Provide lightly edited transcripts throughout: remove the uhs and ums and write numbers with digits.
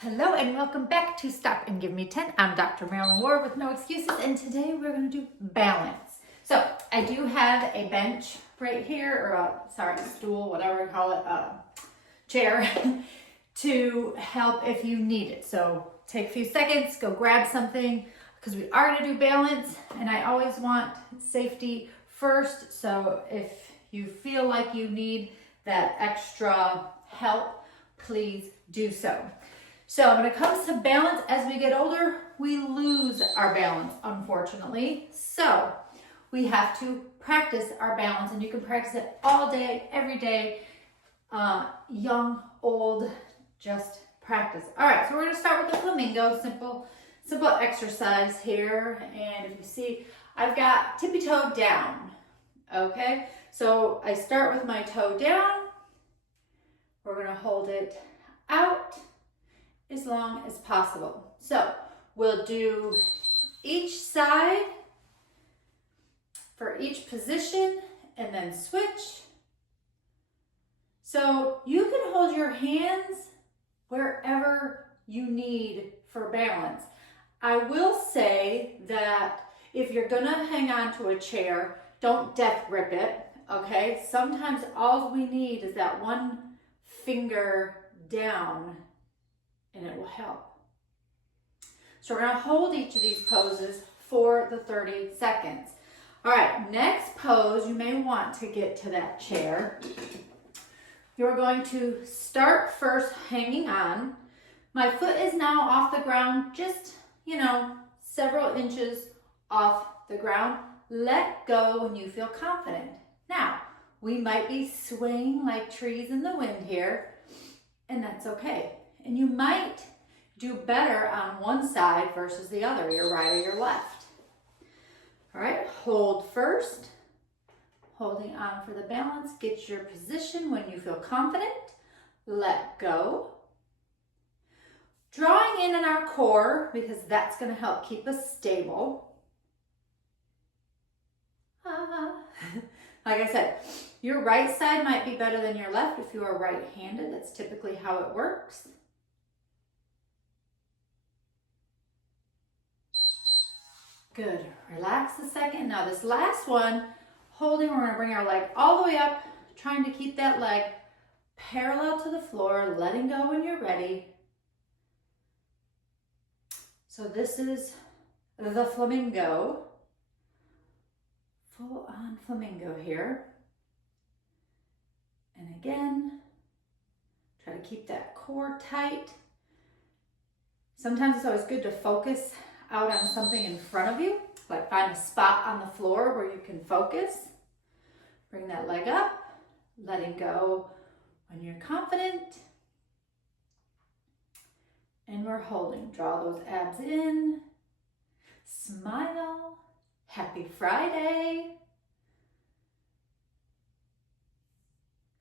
Hello and welcome back to Stop and Give Me 10. I'm Dr. Marilyn Ward with No Excuses, and today we're going to do balance. So I do have a bench right here, or a stool, whatever you call it, chair, to help if you need it. So take a few seconds, go grab something, because we are going to do balance, and I always want safety first. So if you feel like you need that extra help, please do so. So when it comes to balance, as we get older, we lose our balance, unfortunately. So we have to practice our balance, and you can practice it all day, every day, young, old, just practice. All right, so we're gonna start with the flamingo, simple exercise here. And if you see, I've got tippy toe down, okay? So I start with my toe down. We're gonna hold it out as long as possible. So we'll do each side for each position and then switch. So you can hold your hands wherever you need for balance. I will say that if you're gonna hang on to a chair, don't death grip it, okay? Sometimes all we need is that one finger down and it will help. So we're gonna hold each of these poses for the 30 seconds. All right, next pose, you may want to get to that chair. You're going to start first hanging on. My foot is now off the ground, just, several inches off the ground. Let go when you feel confident. Now, we might be swaying like trees in the wind here, and that's okay. And you might do better on one side versus the other, your right or your left. All right, hold first. Holding on for the balance. Get your position when you feel confident. Let go. Drawing in on our core, because that's going to help keep us stable. Like I said, your right side might be better than your left if you are right-handed. That's typically how it works. Good. Relax a second. Now this last one, holding, we're going to bring our leg all the way up, trying to keep that leg parallel to the floor, letting go when you're ready. So this is the flamingo. Full on flamingo here. And again, try to keep that core tight. Sometimes it's always good to focus out on something in front of you, like find a spot on the floor where you can focus. Bring that leg up, letting go when you're confident. And we're holding. Draw those abs in. Smile. Happy Friday.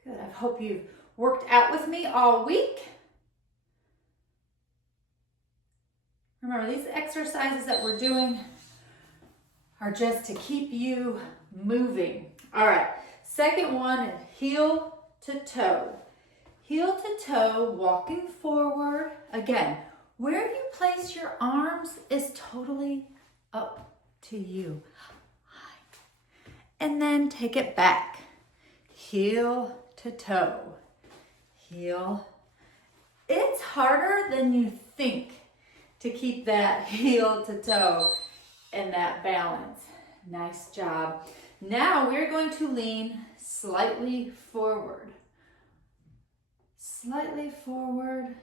Good. I hope you've worked out with me all week. Remember, these exercises that we're doing are just to keep you moving. All right, second one is heel to toe. Heel to toe, walking forward. Again, where you place your arms is totally up to you. And then take it back. Heel to toe. Heel. It's harder than you think to keep that heel to toe and that balance. Nice job. Now we're going to lean slightly forward. Slightly forward.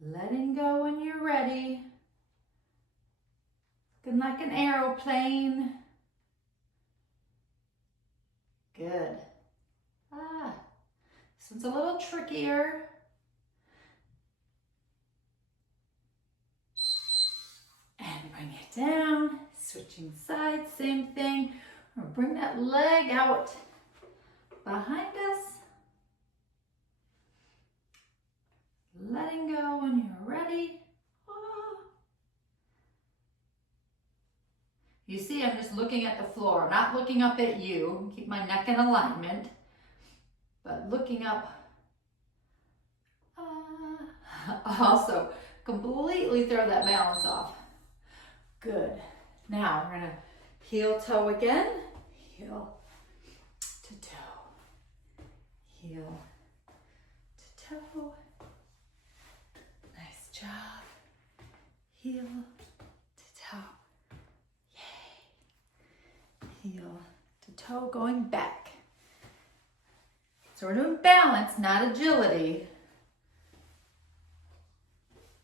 Letting go when you're ready. Looking like an aeroplane. Good. This one's a little trickier. And bring it down, switching sides, same thing. We'll bring that leg out behind us. Letting go when you're ready. You see, I'm just looking at the floor. I'm not looking up at you. Keep my neck in alignment, but looking up also completely throw that balance off. Good. Now we're gonna heel toe again, heel to toe, heel to toe. Nice job. Heel to toe. Yay. Heel to toe, going back. So we're doing balance, not agility.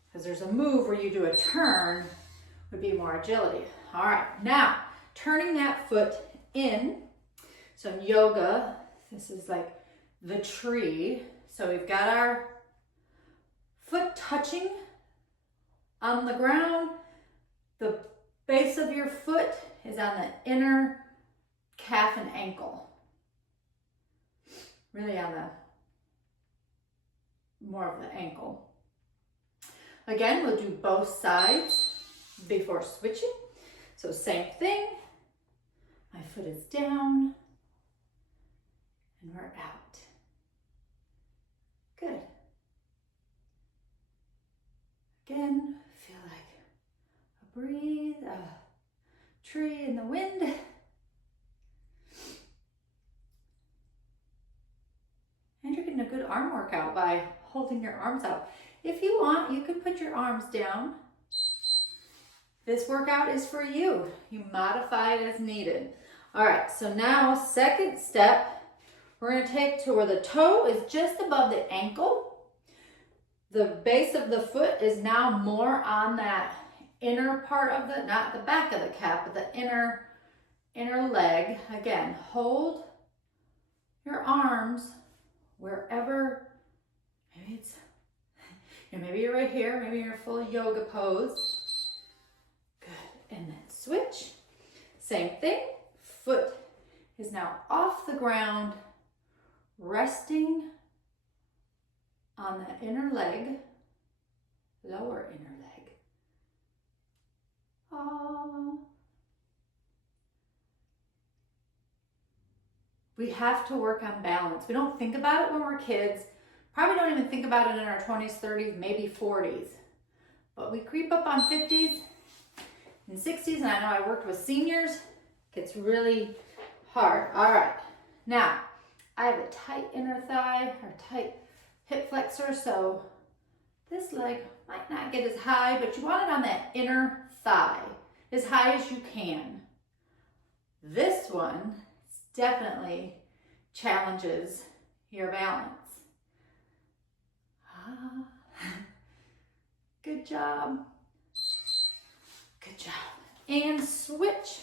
Because there's a move where you do a turn, would be more agility. All right, now turning that foot in. So in yoga, this is like the tree. So we've got our foot touching on the ground. The base of your foot is on the inner calf and ankle. Really on the more of the ankle. Again, we'll do both sides before switching. So same thing. My foot is down and we're out. Good. Again, feel like a breeze, a tree in the wind. And you're getting a good arm workout by holding your arms out. If you want, you can put your arms down. This workout is for you. You modify it as needed. All right, so now second step, we're gonna take to where the toe is just above the ankle. The base of the foot is now more on that inner part of the, not the back of the calf, but the inner leg. Again, hold your arms wherever, maybe it's, maybe you're right here, maybe you're full yoga pose. Good, and then switch. Same thing, foot is now off the ground, resting on the inner leg, lower inner leg. We have to work on balance. We don't think about it when we're kids. Probably don't even think about it in our 20s, 30s, maybe 40s. But we creep up on 50s and 60s, and I know I worked with seniors. It gets really hard. All right, now I have a tight inner thigh or tight hip flexor, so this leg might not get as high, but you want it on that inner thigh, as high as you can. This one definitely challenges your balance. Good job. Good job. And switch.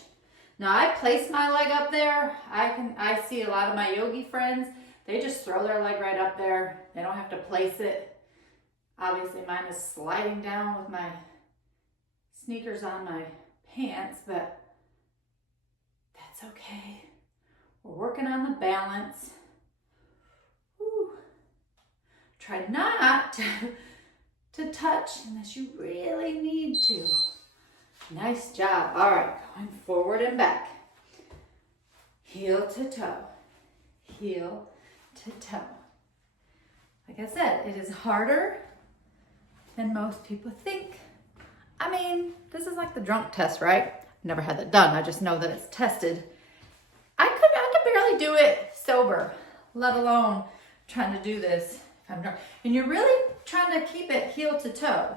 Now I place my leg up there. I see a lot of my yogi friends, they just throw their leg right up there. They don't have to place it. Obviously mine is sliding down with my sneakers on my pants, but that's okay. We're working on the balance. Whew. Try not to touch unless you really need to. Nice job. All right, going forward and back. Heel to toe. Heel to toe. Like I said, it is harder than most people think. I mean, this is like the drunk test, right? Never had that done. I just know that it's tested. I could barely do it sober, let alone trying to do this if I'm drunk. And you're really trying to keep it heel to toe.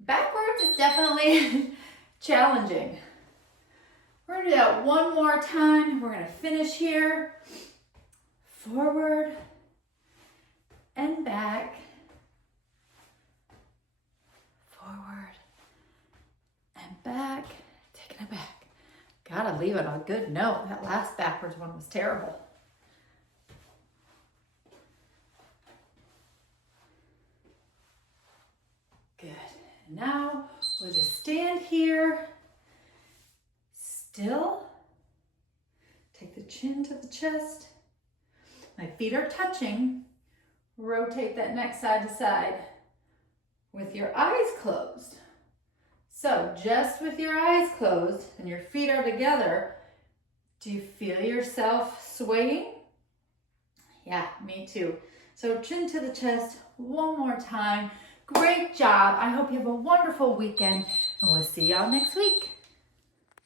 Backwards is definitely challenging. We're gonna do that one more time. We're gonna finish here. Forward and back. Forward and back. Taking it back. Gotta leave it on a good note. That last backwards one was terrible. Good. And now we'll just stand here. Still. Take the chin to the chest. My feet are touching. Rotate that neck side to side with your eyes closed. So just with your eyes closed and your feet are together, do you feel yourself swaying? Yeah, me too. So chin to the chest one more time. Great job. I hope you have a wonderful weekend, and we'll see y'all next week.